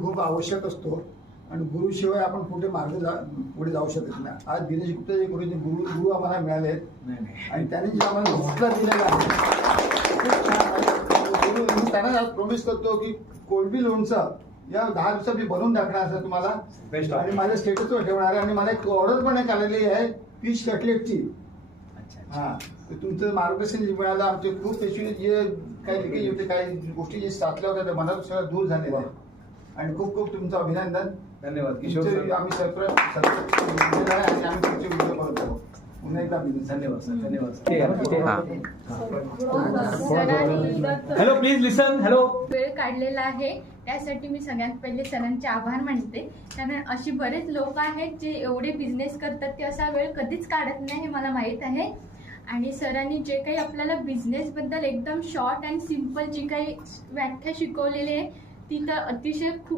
खूप आवश्यक असतो आणि गुरुशिवाय आपण कुठे पुढे जाऊ शकत नाही. आज दिनेश गुप्ता जे गुरु आम्हाला मिळाले आहेत आणि त्यांनी जे आम्हाला घोषणा दिलेला आहे मी त्यांना आज प्रॉमिस करतो की कोळंबी लोणचं या 10 दिवसात मी बनवून टाकणार असं तुम्हाला आणि माझ्या स्टेटसवर ठेवणार आहे. आणि मला एक ऑर्डर पण एक आलेली आहे फिश कटलेटची. हा तुमचं मार्गदर्शन जे मिळालं आमचे खूप पेशंट जे काही लिकेज होते काही गोष्टी जे साचल्या होत्या त्या मनात सगळं दूर झालेल्या आहे आणि खूप खूप तुमचं अभिनंदन. धन्यवाद किशोर. आम्ही सगळं आणि आम्ही तुमचे व्हिडिओ बनवत आहोत. पुन्हा एकदा धन्यवाद सर. धन्यवाद. Hello please listen. हॅलो. वेळ काढलेला आहे त्यासाठी मी सगळ्यात पहिले सरांचे आभार मानते. कारण अशी बरेच लोक आहेत जे एवढे बिझनेस करतात ते असा वेळ कधीच काढत नाही हे मला माहीत आहे. आणि सरांनी जे काही आपल्याला बिझनेसबद्दल एकदम शॉर्ट अँड सिम्पल जी काही व्याख्या शिकवलेली आहे ती तर अतिशय खूप